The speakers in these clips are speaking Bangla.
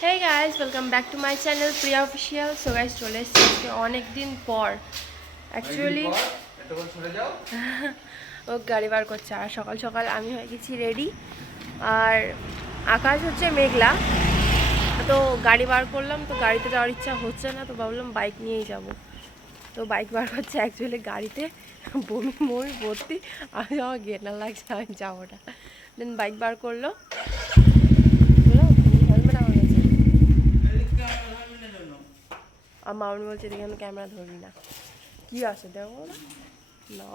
Hey guys welcome back to my channel Priya official so guys চলে এসেছি আজকে অনেক দিন পর? অ্যাকচুয়ালি ও গাড়ি বার করছে আর সকাল সকাল আমি হয়ে গেছি রেডি আর আকাশ হচ্ছে মেঘলা। তো গাড়ি বার করলাম তো গাড়িতে যাওয়ার ইচ্ছা হচ্ছে না তো ভাবলাম বাইক নিয়েই যাব। তো বাইক বার করছে অ্যাকচুয়ালি গাড়িতে। বমি বমি ভর্তি। আমি আমার গেনার লাগছে আমি যাব না দেন বাইক বার করল হেলমেট আমার কাছে আর মামনি বলছে দেখি আমি ক্যামেরা ধরবি না। কি আছে দেখো না?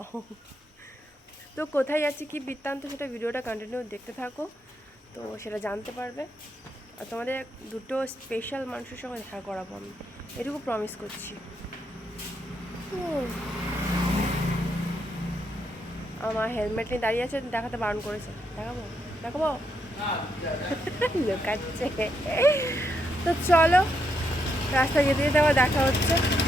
তো কোথায় যাচ্ছি কি বৃত্তান্ত সেটা ভিডিওটা কন্টিনিউ দেখতে থাকো। তো সেটা জানতে পারবে। আর তোমাদের দুটো স্পেশাল মানুষের সঙ্গে দেখা করাবো আমি। এটুকু প্রমিস করছি। আমার হেলমেট নিয়ে দাঁড়িয়ে আছে দেখাতে বারণ করেছে। দেখাবো? দেখাবো? লুকাচ্ছে। তো চলো রাস্তায় যেতে যেতে আবার দেখা হচ্ছে।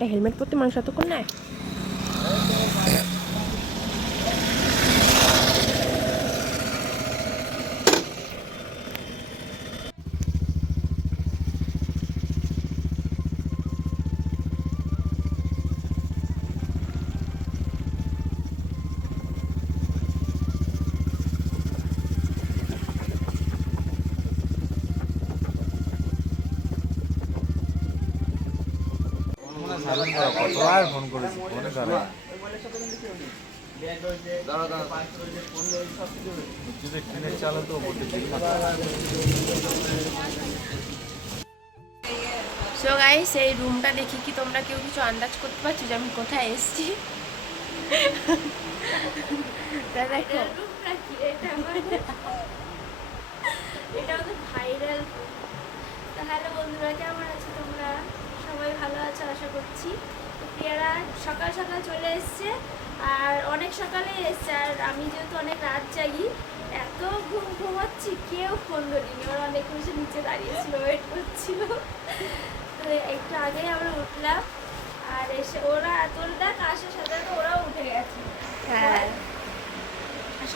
একটা হেলমেট পরতে মানুষ এতক্ষণ নেয়? কতবার ফোন করেছি ফোনে ধরে ট্রেনের চালে তো সো গাইস এই রুমটা দেখি কি তোমরা কেউ কিছু আন্দাজ করতে পারছ যে আমি কোথায় এসেছি? এটা ভাইরাল তাহলে বন্ধুরা, কেমন আছো তোমরা? সবাই ভালো আছো আশা করছি। প্রিয়ারা সকাল সকাল চলে এসছে আর অনেক সকালে এসছে আর আমি যেহেতু অনেক রাত জাগি এত ঘুম ঘুমাচ্ছি কেউ ফোন ধরিনি। ওরা অনেক বসে নিচে দাঁড়িয়েছিল ওয়েট করছিল। তো একটু আগেই আমরা উঠলাম আর এসে ওরা তোলটা কাশের সাথে ওরাও উঠে গেছে। হ্যাঁ।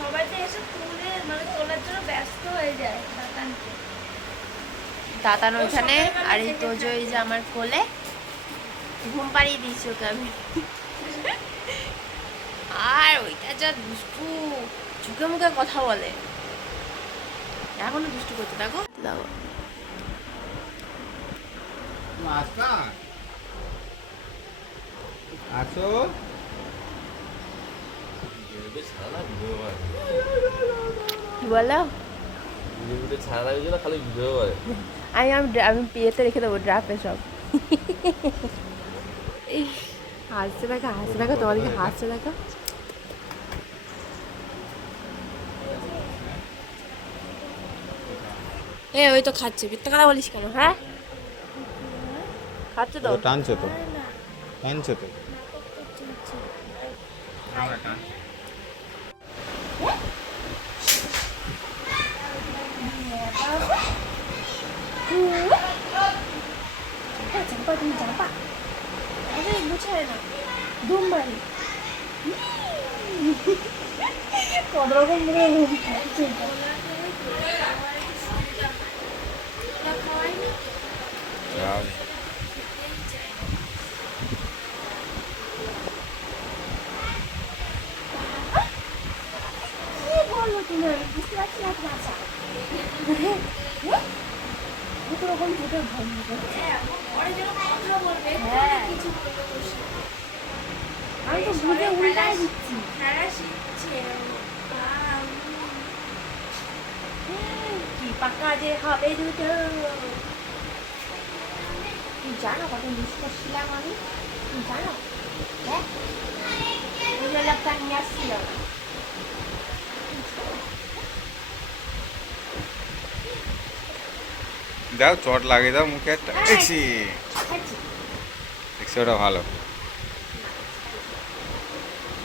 সবাই তো এসে তুলে মানে তোলার জন্য ব্যস্ত হয়ে যায় দাতানকে দাতান ওইখানে আর এই তোজো এই যে আমার কোলে। ঘুম পাড়িয়ে দিয়েছি ওকে আমি। আর ওইটা যা দুষ্টু চোখে মুখে কথা বলে। এখনও দুষ্টু করতে দেখো। দেখো আসো। কি বলো। ভিডিও ছাড়া লাগে খালি ভিডিও করে আমি আমি আমি বিয়েতে রেখে দেবো ড্রাফে সব। হাসছে দেখো হাসছে দেখো তোমাদেরকে হাসছে দেখো। এ ওই তো খাচ্ছে মিথ্যা কথা বলিস কেন হ্যাঁ? খাচ্ছে তো? টানছো তো। টানছো তো। চাপা তুমি চাপা আরে গুছায় না ধুম বাড়ি কত রকম করে ঘুম খাচ্ছে কি বলল তুমি আমি বুঝতে পারছি না ভাষা কত রকম দুটো বলবে হ্যাঁ। সাথে। আমি তো বুঝে উল্টাই দিচ্ছি। আম, কি পাকা যে হবে দুটো। তুই জানো কত মিস করছিলাম আমি? তুই জানো? হ্যাঁ ওই জন্য নিয়ে আসছিল দাও চট লাগিয়ে দাও মুখে একটা। দেখছি খাচ্ছি দেখছি ওটা ভালো।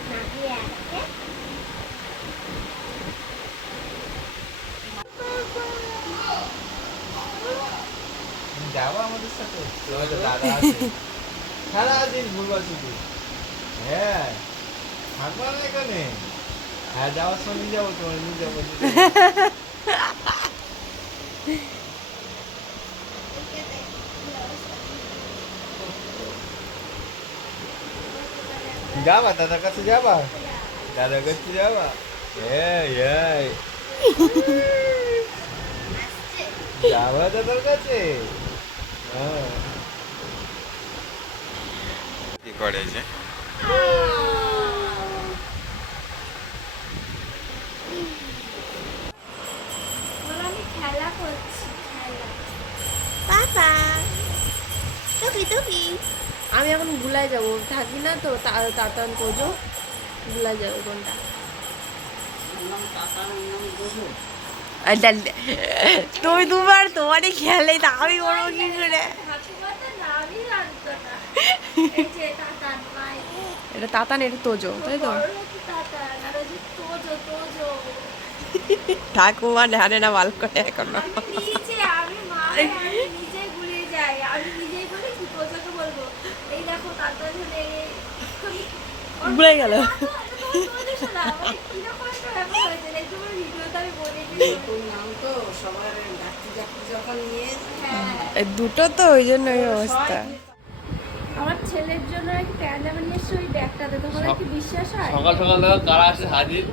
না দিয়ে আছে যাব আমাদের সাথে। দাদা আছে। সারাদিন ঘুরবা শুধু হ্যাঁ। থাকব না এখানে হ্যাঁ যাওয়ার সময় নিয়ে যাব তোমার নিয়ে যাব। যাব। দাদার কাছে যাবা? দাদার কাছে যাবা? এই এই। যাবা দাদার কাছে? হ্যাঁ। কি করে যে বলো আমি খেলা করছি খেলা পাপা টুকি টুকি আমি এখন ভুলাই যাব। থাকি না তো তাতান তোজো ভুলাই যাবে কোনটা? তুই দুবার তোমারই খেলে তা আমি বড় কি করে? এটা তাতান এটা তোজো তাই তো? ঠাকুমা জানে না ভালো করে এখনও আমি নিজে আমি মা আমি নিজে গুলিয়ে যাই আমি নিজেই বলি কি তোজোকে বলব এই দেখো তাতান হলে ভুলে গেল কীরকম একটা ব্যাপার হয়েছে একটু ভিডিওতে আমি বলে দিই হ্যাঁ। এই দুটো তো ওই জন্য ওই অবস্থা। আমার ছেলের জন্য একটা প্যান্ট জামা নিয়ে এসছে ওই ব্যাগটাতে তোমার কি বিশ্বাস হয়? সকাল সকাল দেখো কারা আসে হাজির।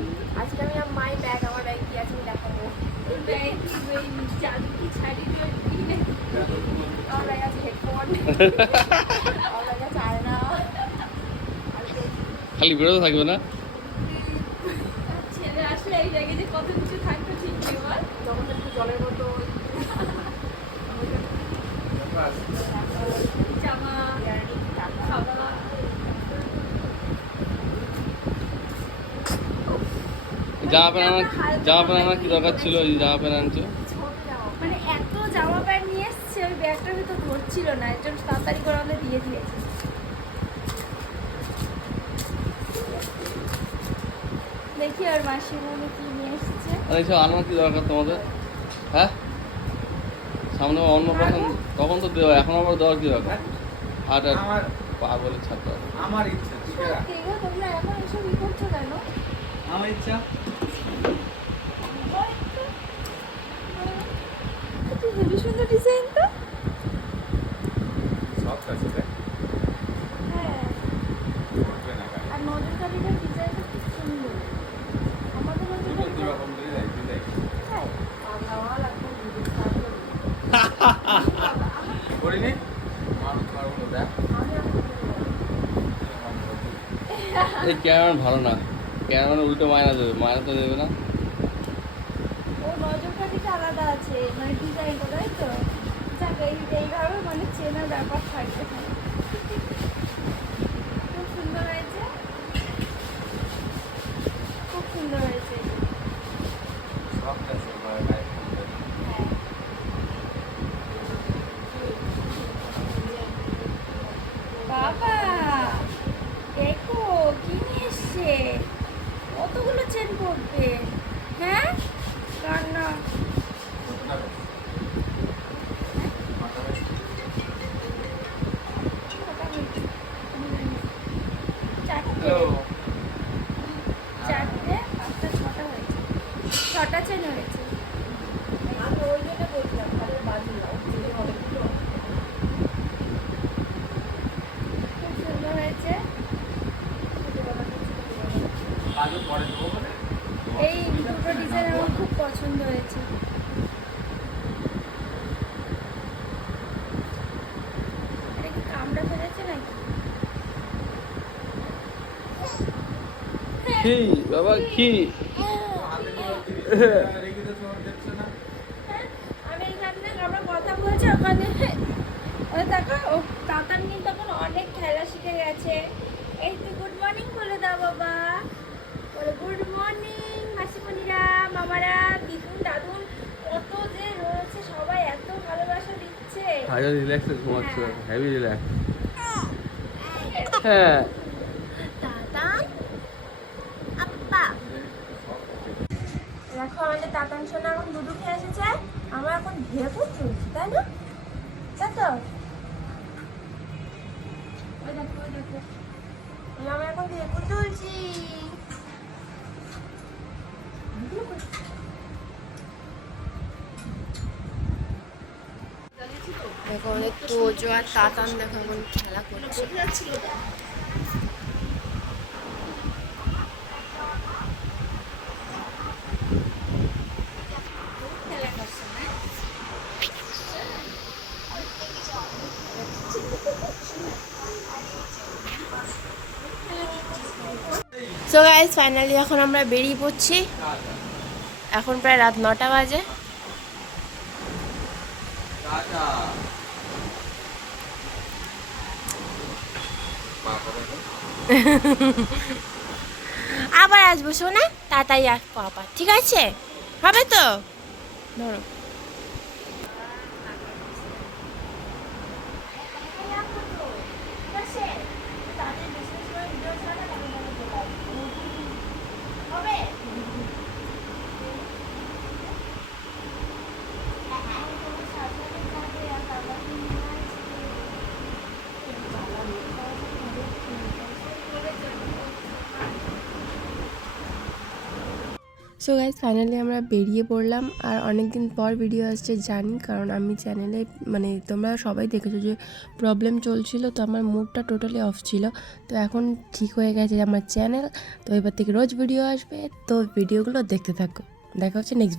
আজকে আমি আমার মাই ব্যাগ আমার ব্যাগ কি আছে আমি দেখাবো। ওই ব্যাগ ওই জাদু কি ছাড়ি দিয়ে কিনে। আমার ব্যাগ আছে হেডফোন আমার ব্যাগ আছে আয়না খালি বেরোতে থাকবে না। ছেলে আসলে এই জায়গায় যে কত কিছু থাকতো ঠিক নেই তখন একটু জলের বোতল জামা প্যান্ট আনার জামা প্যান্ট আনার কি দরকার ছিল এই জামা প্যান্ট আনছো মানে এত জামা প্যান্ট নিয়ে এসছে ওই ব্যাগটার ভিতর ধরছিল না এর জন্য তাড়াতাড়ি করে আমাদের দিয়ে দিয়েছে। দেখি আর মাসিমণি কি নিয়ে এসছে। আর এইসব আনার কি দরকার তোমাদের? হ্যাঁ? সামনে অন্নপ্রাশন তখন তো দেওয়া এখন আবার দেওয়ার কি দরকার? আর আর আমার পাগলের ছাত্র। আমার ইচ্ছা ঠিক আছে। তোমরা এখন এসব ই করছ কেন? আমার ইচ্ছা। সুন্দর ডিজাইন তো সব কাছে দেখ হ্যাঁ করবে না গায়ে। আর নজর কাঠিটার ডিজাইনটা খুব সুন্দর আমাদের নজর দুটো দু রকম করে দেখ তুই দেখ হ্যাঁ করিনি। এই ক্যামেরা ভালো না। ক্যামেরা উল্টো মায়না দেবে মায়না তো দেবে না। আলাদা আছে মানে ডিজাইনটা তাই তো। যাক, এই এইভাবে মানে চেনা ব্যাপার থাকবে খুব সুন্দর হয়েছে খুব সুন্দর হয়েছে সব কাছে গায়ে গায়ে করবে। হ্যাঁ বাবা দেখো কি নিয়ে এসছে কতগুলো চেন পড়বে হ্যাঁ কান্না কতটা বেশি? মাথা বেশি? চারটে হ্যালো। চারটে পাঁচটা ছটা হয়েছে ছটা চেন হয়েছে। খুব সুন্দর হয়েছে? এই দুটো ডিজাইন আমার খুব পছন্দ হয়েছে। কি বাবা কি? অনেক খেলা শিখে গেছে এই তো গুড মর্নিং বলে দাও বাবা বলে গুড মর্নিং মাসিমণিরা মামারা দিদুন দাদুন কত যে রয়েছে সবাই এত ভালোবাসা দিচ্ছে ঘুমাচ্ছে রিল্যাক্স হ্যাঁ দাদান আপ্পা দেখো আমাদের তাতান সোনা এখন দুধু খেয়ে এসেছে। আমরা এখন ভেপুর চলছি, তাই না? তাই তো? আমরা এখন ভেপুর তুলছি দেখো, অনেক তোজো আর তাতান দেখো এখন খেলা করছে। সো গাইজ ফাইনালি এখন আমরা বেরিয়ে পড়ছি। এখন প্রায় রাত নটা বাজে। আবার আসব শোনা, তাড়াতাড়ি আসব আবার ঠিক আছে? হবে তো? ধরো। সো গাইজ ফাইনালি আমরা বেরিয়ে পড়লাম আর অনেক দিন পর ভিডিও আসছে জানি, কারণ আমি চ্যানেলে মানে তোমরা সবাই দেখেছ যে প্রবলেম চলছিল, তো আমার মুডটা টোটালি অফ ছিল। তো এখন ঠিক হয়ে গেছে আমার চ্যানেল তো এবার থেকে রোজ ভিডিও আসবে, তো ভিডিওগুলো দেখতে থাকো। দেখা হচ্ছে নেক্সট ভিডিও